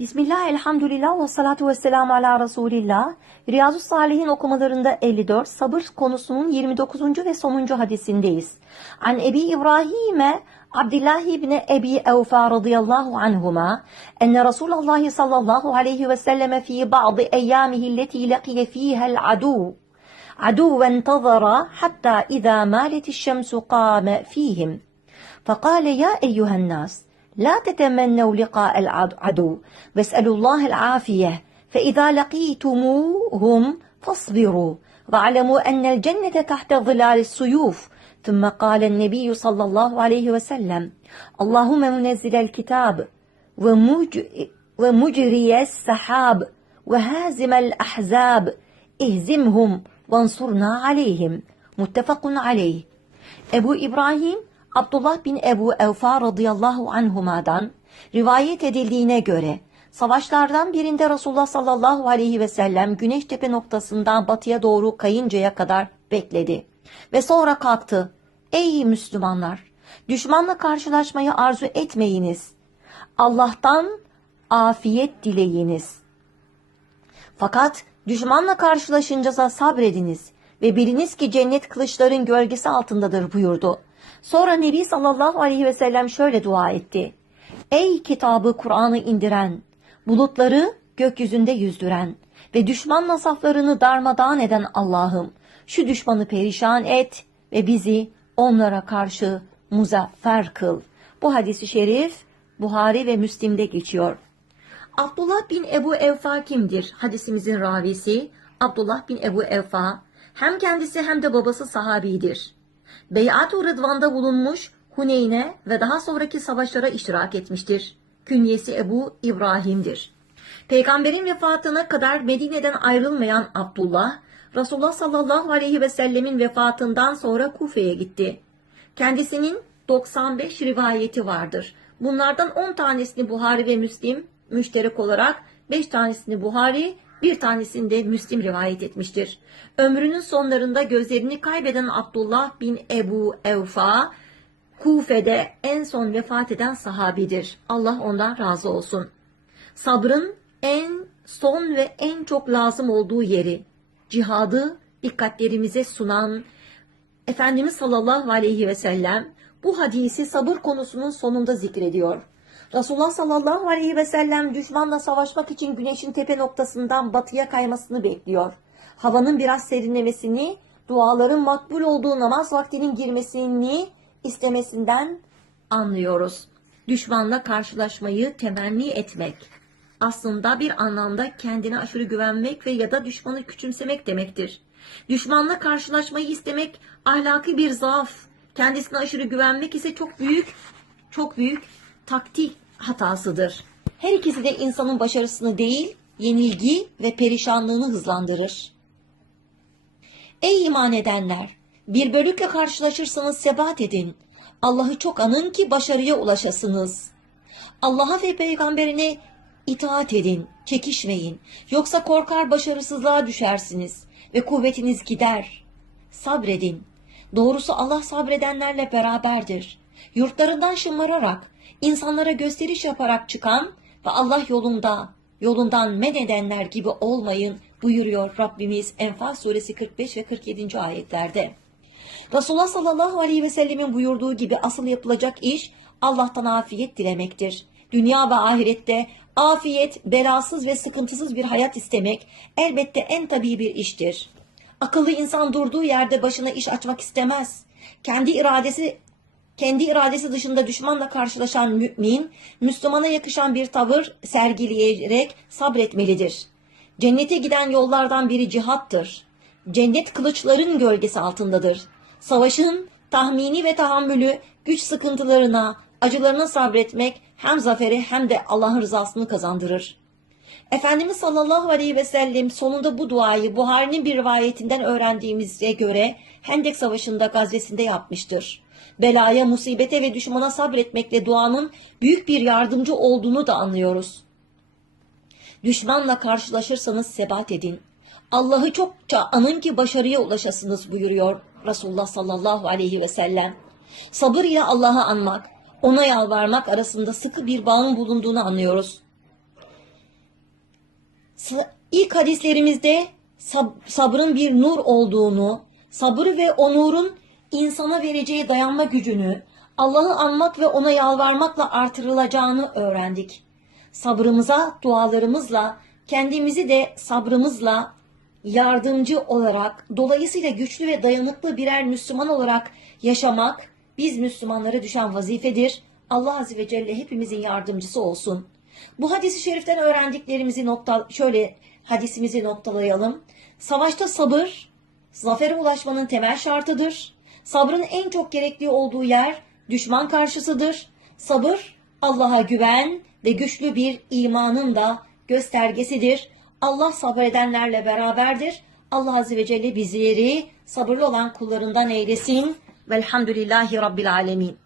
بسم الله الحمد لله والصلاة والسلام على رسول الله رياض الصالحين أكمالرند 54 صبر konusunun 29. ve sonuncu hadisindeyiz. عن أبي إبراهيم عبد الله بن أبي أوفا رضي الله عنهما أن رسول الله صلى الله عليه وسلم في بعض أيامه التي لقي فيها العدو عدو انتظر حتى إذا مالت الشمس قام فيهم فقال يا أيها الناس لا تتمنوا لقاء العدو واسألوا الله العافية. فإذا لقيتموهم فاصبروا. واعلموا أن الجنة تحت ظلال السيوف. ثم قال النبي صلى الله عليه وسلم اللهم منزل الكتاب ومج ومجري السحاب وهازم الأحزاب. اهزمهم وانصرنا عليهم. muttefakun aleyh. Ebu İbrahim Abdullah bin Ebu Evfa radıyallahu anhuma'dan rivayet edildiğine göre savaşlardan birinde Resulullah sallallahu aleyhi ve sellem güneş tepe noktasından batıya doğru kayıncaya kadar bekledi. Ve sonra kalktı. Ey Müslümanlar! Düşmanla karşılaşmayı arzu etmeyiniz. Allah'tan afiyet dileyiniz. Fakat düşmanla karşılaşınca sabrediniz ve biliniz ki cennet kılıçların gölgesi altındadır buyurdu. Sonra Nebi sallallahu aleyhi ve sellem şöyle dua etti. Ey kitabı Kur'an'ı indiren, bulutları gökyüzünde yüzdüren ve düşmanla saflarını darmadağın eden Allah'ım, şu düşmanı perişan et ve bizi onlara karşı muzaffer kıl. Bu hadisi şerif Buhari ve Müslim'de geçiyor. Abdullah bin Ebu Evfa kimdir? Hadisimizin ravisi Abdullah bin Ebu Evfa hem kendisi hem de babası sahabidir. Beyat-ı Rıdvan'da bulunmuş Huneyn'e ve daha sonraki savaşlara iştirak etmiştir. Künyesi Ebu İbrahim'dir. Peygamberin vefatına kadar Medine'den ayrılmayan Abdullah, Resulullah sallallahu aleyhi ve sellemin vefatından sonra Kufe'ye gitti. Kendisinin 95 rivayeti vardır. Bunlardan 10 tanesini Buhari ve Müslim müşterek olarak 5 tanesini Buhari, bir tanesini de Müslim rivayet etmiştir. Ömrünün sonlarında gözlerini kaybeden Abdullah bin Ebu Evfa, Kufe'de en son vefat eden sahabidir. Allah ondan razı olsun. Sabrın en son ve en çok lazım olduğu yeri, cihadı dikkatlerimize sunan Efendimiz sallallahu aleyhi ve sellem bu hadisi sabır konusunun sonunda zikrediyor. Resulullah sallallahu aleyhi ve sellem düşmanla savaşmak için güneşin tepe noktasından batıya kaymasını bekliyor. Havanın biraz serinlemesini, duaların makbul olduğu namaz vaktinin girmesini istemesinden anlıyoruz. Düşmanla karşılaşmayı temenni etmek. Aslında bir anlamda kendine aşırı güvenmek ve ya da düşmanı küçümsemek demektir. Düşmanla karşılaşmayı istemek ahlaki bir zaaf. Kendisine aşırı güvenmek ise çok büyük, çok büyük taktik hatasıdır. Her ikisi de insanın başarısını değil, yenilgi ve perişanlığını hızlandırır. Ey iman edenler! Bir bölükle karşılaşırsanız sebat edin. Allah'ı çok anın ki başarıya ulaşasınız. Allah'a ve peygamberine itaat edin, çekişmeyin. Yoksa korkar başarısızlığa düşersiniz ve kuvvetiniz gider. Sabredin. Doğrusu Allah sabredenlerle beraberdir. Yurtlarından şımararak, insanlara gösteriş yaparak çıkan ve Allah yolunda, yolundan men edenler gibi olmayın buyuruyor Rabbimiz Enfal suresi 45 ve 47. ayetlerde. Resulullah sallallahu aleyhi ve sellemin buyurduğu gibi asıl yapılacak iş Allah'tan afiyet dilemektir. Dünya ve ahirette afiyet, belasız ve sıkıntısız bir hayat istemek elbette en tabii bir iştir. Akıllı insan durduğu yerde başına iş açmak istemez. Kendi iradesi kendi iradesi dışında düşmanla karşılaşan mümin, Müslümana yakışan bir tavır sergileyerek sabretmelidir. Cennete giden yollardan biri cihattır. Cennet kılıçların gölgesi altındadır. Savaşın tahmini ve tahammülü güç sıkıntılarına, acılarına sabretmek hem zaferi hem de Allah'ın rızasını kazandırır. Efendimiz sallallahu aleyhi ve sellem sonunda bu duayı Buhari'nin bir rivayetinden öğrendiğimize göre Hendek Savaşı'nda gazvesinde yapmıştır. Belaya, musibete ve düşmana sabretmekle duanın büyük bir yardımcı olduğunu da anlıyoruz. Düşmanla karşılaşırsanız sebat edin. Allah'ı çokça anın ki başarıya ulaşasınız buyuruyor Resulullah sallallahu aleyhi ve sellem. Sabır ile Allah'ı anmak, ona yalvarmak arasında sıkı bir bağın bulunduğunu anlıyoruz. İlk hadislerimizde sab- sabrın bir nur olduğunu, sabır ve o nurun insana vereceği dayanma gücünü, Allah'ı anmak ve ona yalvarmakla artırılacağını öğrendik. Sabrımıza, dualarımızla, kendimizi de sabrımızla yardımcı olarak, dolayısıyla güçlü ve dayanıklı birer Müslüman olarak yaşamak biz Müslümanlara düşen vazifedir. Allah Azze ve Celle hepimizin yardımcısı olsun. Bu hadisi şeriften öğrendiklerimizi nokta şöyle hadisimizi noktalayalım. Savaşta sabır zafere ulaşmanın temel şartıdır. Sabrın en çok gerekli olduğu yer düşman karşısıdır. Sabır Allah'a güven ve güçlü bir imanın da göstergesidir. Allah sabredenlerle beraberdir. Allah Azze ve Celle bizleri sabırlı olan kullarından eylesin. Velhamdülillahi Rabbil Alemin.